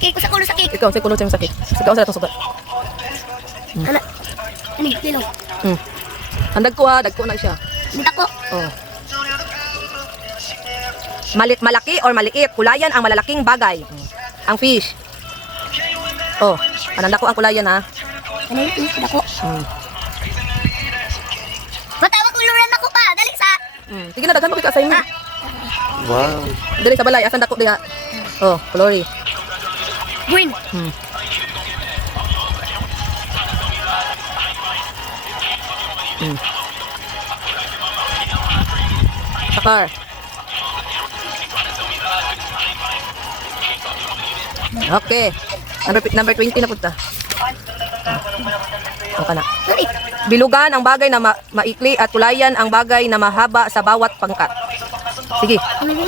Sakit, sa kulo sakit. Ikaw, sa kulot yung sakit. Ikaw sa itong sugat. Ana. Ani, kilo. Ang dagko ha, dagko na siya. Dita ko. Oh. Malaki or maliit, kulayan ang malalaking bagay. Ang fish. Oh, anong dako ang kulayan ha? Ano yun? Dita ko. Matawag uluran ako pa. Dali sa. Sige na, daghan mo kita assignment. Wow. Dali sa balay, asan dako diha? Oh, Glory. Green. Sakar. Okay. Number 20 na punta. Okay na. Dali. Bilugan ang bagay na maikli at kulayan ang bagay na mahaba sa bawat pangkat. Sige. Ano yun?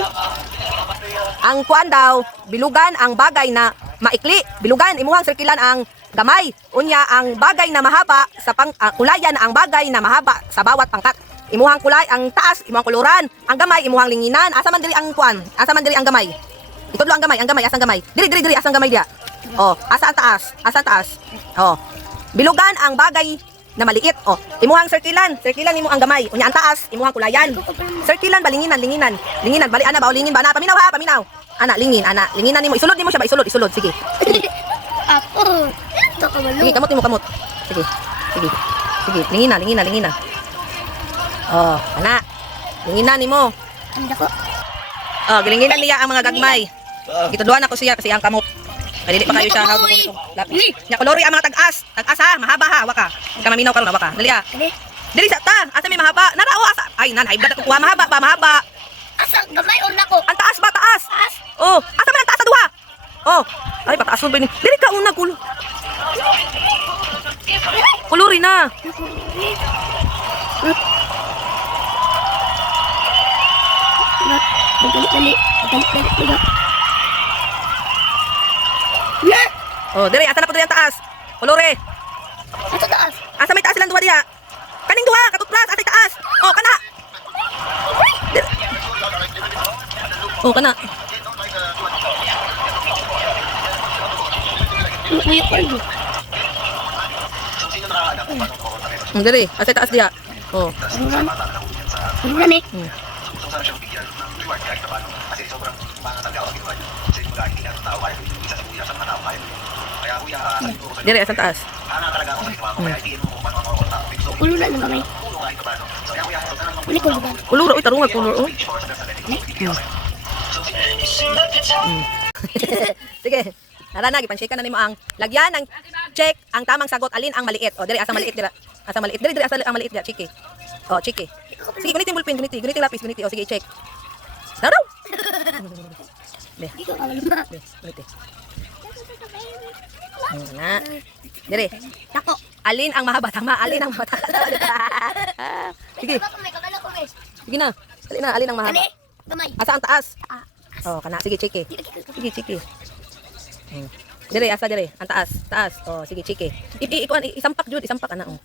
Ang kuan daw, bilugan ang bagay na maikli. Bilugan, imuhang sirkilan ang gamay. Unya, ang bagay na mahaba sa kulayan ang bagay na mahaba sa bawat pangkat. Imuhang kulay ang taas, imuhang kuluran. Ang gamay, imuhang linginan. Asa man diri ang kuan? Asa man diri ang gamay? Itudlo ang gamay, asang gamay. Diri, asang gamay dia. Oh, asa ang taas? Asa ang taas? Oh. Bilugan ang bagay na maliit. Oh, imuhang sirkilan imo ang gamay. Unya ang taas, imuhang kulayan. Sirkilan ba linginan. Bali ana ba o lingin ba na? Paminaw ha, paminaw. Ana, linginan nimo. Isulod nimo siya ba? Isulod. Sige. Ako. Ito ka malo. Sige, kamot. Sige. Linginan. Oh, ana. Linginan nimo. Anda ko. Oh, gilinginan niya ang mga gagmay. Gitudluan ako siya kasi ang kamot. Dili pa kayo siya hawak ko nito. Lapis. Nya kolori ang mga tag-as. Tag-as ha, mahaba ha, waka. Ka maminaw karon waka. Dali ha. Dali. Dili sa ta, asa may mahaba. Narao asa. Ay, nanay blood ko kuha mahaba. Asa gamay or nako? Ang taas ba taas? Taas. Oh, asa man ang taas sa duha? Oh, ay pataas ba ni? Dili ka una kulo. Kulori na. Dali. Oh, dili asa na pa diri ang taas. Kulori. Asa taas? Asa may taas silang duha diha? Kaning duha, katutlas, asa taas. Oh, kana. Dili. Oh, kana. Kuya ko. Dili, asa taas diha. Oh. Ano ni? Dili asa taas. Ulo na ng gamay. Uli ko lugan. Kuluro, uy tarungan kuluro. Oh. Sige. Narana, gipan-check na nimo ang lagyan ng check ang tamang sagot alin ang maliit. O diri asa maliit dira. Asa maliit. Diri asa ang maliit dira, chiki. O, chiki. Sige, guniting ballpen, guniting lapis, guniting. O sige, check. Naraw. Dito ka maluma. Guniting. Na. Diri. Nako. Alin ang mahaba tama? Alin ang mahaba? Sige. May kabalo ko guys. Sige na. Dali na, alin ang mahaba? Dali. Gamay. Asa ang taas? Ah. Oh, kana. Sige, chiki. Sige, chiki. Dire, asa dire. Ang taas. Taas. Oh, sige, chiki. Isampak jud, isampak ana oh.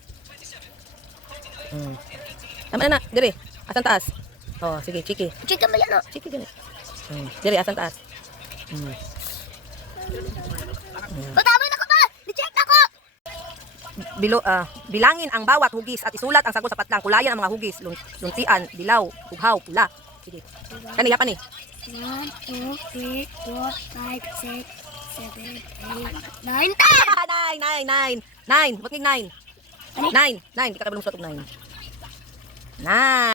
Tama na. Dire. Asang taas? Oh, sige, chiki. Check ka ba yan, no? Chiki gani. Dire, asang taas? Patawin ako ba? Ni-check ako! Bilangin ang bawat hugis at isulat ang sagot sa patlang. Kulayan ang mga hugis. Luntian, dilaw, ughaw, pula. Sige. Kani, yapan eh. 1, 2, 3, 4, 5, 6, 7, 8, 9, 10! Nine. Ba't 9? 9. Di ka kabulong sulat og 9. 9.